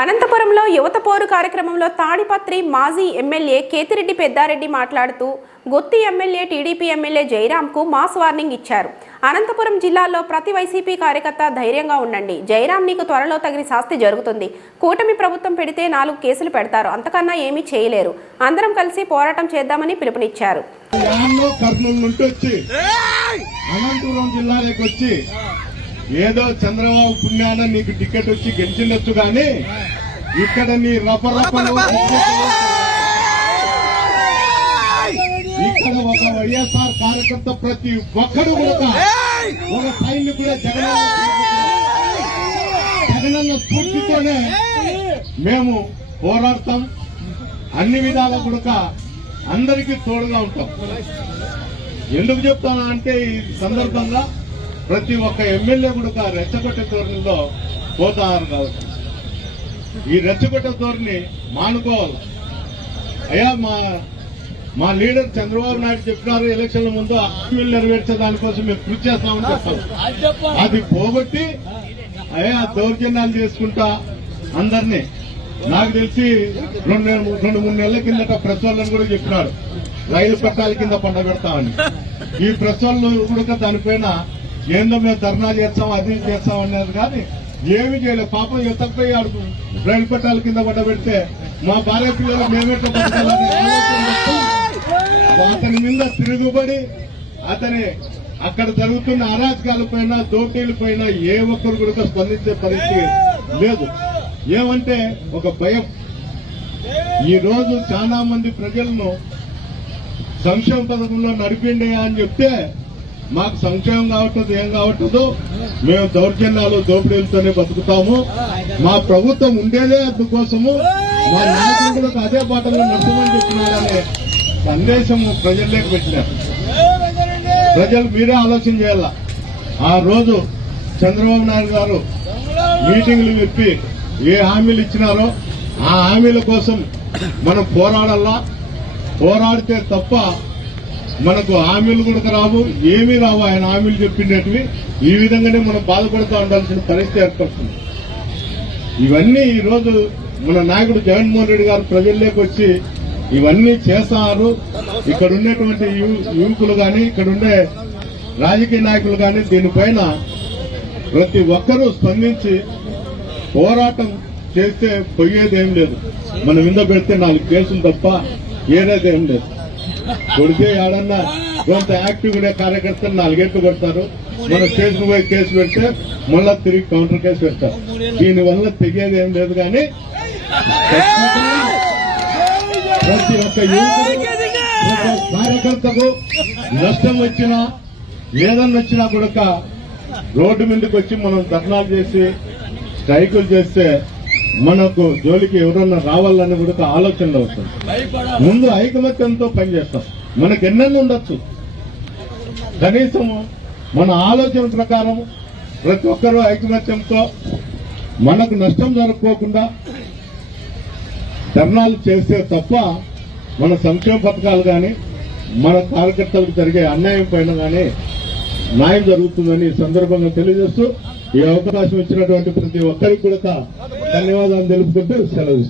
అనంతపురంలో యువత పోరు కార్యక్రమంలో తాడిపత్రి మాజీ ఎమ్మెల్యే కేతిరెడ్డి పెద్దారెడ్డి మాట్లాడుతూ గుత్తి ఎమ్మెల్యే టీడీపీ ఎమ్మెల్యే జయరాంకు మాస్ వార్నింగ్ ఇచ్చారు. అనంతపురం జిల్లాలో ప్రతి వైసీపీ కార్యకర్త ధైర్యంగా ఉండండి. జయరాం నీకు త్వరలో తగిన శాస్తి జరుగుతుంది. కూటమి ప్రభుత్వం పెడితే నాలుగు కేసులు పెడతారు. అంతకన్నా ఏమీ చేయలేరు. అందరం కలిసి పోరాటం చేద్దామని పిలుపునిచ్చారు. అనంతపురం జిల్లాలోకి వచ్చి ఏదో చంద్రబాబు పుణ్యాన నీకు టికెట్ వచ్చి గెలిచిండొచ్చు కానీ ఇక్కడ నీ రపరపలు ఇక్కడ ఒక వైఎస్ఆర్ కార్యకర్త ప్రతి ఒక్కడు కూడా ఒక సైనికుడే జగన్ జగనన్న స్ఫూర్తితోనే మేము పోరాడతాం. అన్ని విధాల కూడా అందరికీ తోడుగా ఉంటాం. ఎందుకు చెప్తాను అంటే ఈ సందర్భంగా ప్రతి ఒక్క ఎమ్మెల్యే కూడా రెచ్చగొట్టే ధోరణిలో పోతారు కాబట్టి. ఈ రెచ్చగొట్టే ధోరణి మానుకోవాలి. అయ్యా మా మా లీడర్ చంద్రబాబు నాయుడు చెప్పినారు ఎలక్షన్ల ముందు హామీలు నెరవేర్చే దానికోసం మేము కృషి చేస్తామని చెప్తాం అది పోగొట్టి అయ్యా దౌర్జన్యాలు చేసుకుంటా అందరినీ. నాకు తెలిసి రెండు రెండు మూడు నెలల కిందట ప్రెస్ వాళ్ళని కూడా చెప్పినాడు. రైలు పట్టాల కింద పండబెడతామని ఈ ప్రెస్ వాళ్ళు కూడా దానిపైన ఏందో మేము ధర్నా చేస్తాం అది చేస్తాం అన్నారు కానీ ఏమి చేయలేదు. పాపం ఎత్తకపోయి ఆడు రైలు పట్టాల కింద పండబెడితే మా భార్య పిల్లలు మేమెట్లా అతని మీద తిరుగుబడి అతని అక్కడ జరుగుతున్న అరాచకాల పైన దోటీల పైన ఏ ఒక్కరు కూడా స్పందించే పరిస్థితి లేదు. ఏమంటే ఒక భయం. ఈ రోజు చాలా మంది ప్రజలను సంక్షేమ పథకంలో నడిపిండే అని చెప్తే మాకు సంక్షేమం కావట్లేదు ఏం కావట్లేదు. మేము దౌర్జన్యాలు దోపిడీలతోనే బతుకుతాము. మా ప్రభుత్వం ఉండేదే అందుకోసము. మా నాయకులకు అదే పాటలు నడచమని చెప్తున్నారనే సందేశం ప్రజల్లోకి పెట్టినారు. ప్రజలు మీరే ఆలోచన చేయాల? ఆ రోజు చంద్రబాబు నాయుడు గారు మీటింగ్లు చెప్పి ఏ హామీలు ఇచ్చినారో ఆ హామీల కోసం మనం పోరాడాలా? పోరాడితే తప్ప మనకు హామీలు కూడా రావు ఏమీ రావు. ఆయన హామీలు చెప్పినట్టువి ఈ విధంగానే మనం బాధపడుతూ ఉండాల్సిన పరిస్థితి ఏర్పడుతుంది. ఇవన్నీ ఈరోజు మన నాయకుడు జగన్మోహన్ రెడ్డి గారు ప్రజల్లోకి వచ్చి ఇవన్నీ చేస్తున్నారు ఇక్కడ ఉన్నటువంటి యువకులు కానీ ఇక్కడ ఉండే రాజకీయ నాయకులు కానీ దీనిపైన ప్రతి ఒక్కరూ స్పందించి పోరాటం చేస్తే పోయేదేం లేదు. మనం ఇంద పెడితే నాలుగు కేసులు తప్ప ఏదేదేం లేదు. కొడితే ఏడన్నా కొంత యాక్టివ్ ఉండే కార్యకర్తలు నాలుగేట్లు కొడతారు. మన స్టేషన్ పోయి కేసు పెడితే మళ్ళా తిరిగి కౌంటర్ కేసు పెడతారు. దీనివల్ల తెగేది ఏం లేదు కానీ ప్రతి ఒక్క కార్యకర్తకు నష్టం వచ్చినా ఏదన్నా వచ్చినా కూడా రోడ్డు మీదకి వచ్చి మనం ధర్నాలు చేసి స్ట్రైకులు చేస్తే మనకు జోలికి ఎవరన్నా రావాలని కూడా ఆలోచన వస్తుంది ముందు ఐకమత్యంతో పనిచేస్తాం. మనకు ఎన్నెన్న ఉండొచ్చు. కనీసం మన ఆలోచన ప్రకారం ప్రతి ఒక్కరూ ఐకమత్యంతో మనకు నష్టం జరగకోకుండా ధర్నాలు చేస్తే తప్ప మన సంక్షేమ పథకాలు కానీ మన కార్యకర్తలకు జరిగే అన్యాయం పైన కానీ న్యాయం జరుగుతుందని ఈ సందర్భంగా తెలియజేస్తూ ఈ అవకాశం ఇచ్చినటువంటి ప్రతి ఒక్కరికి కూడా ధన్యవాదాలు తెలుపుకుంటూ సెలవు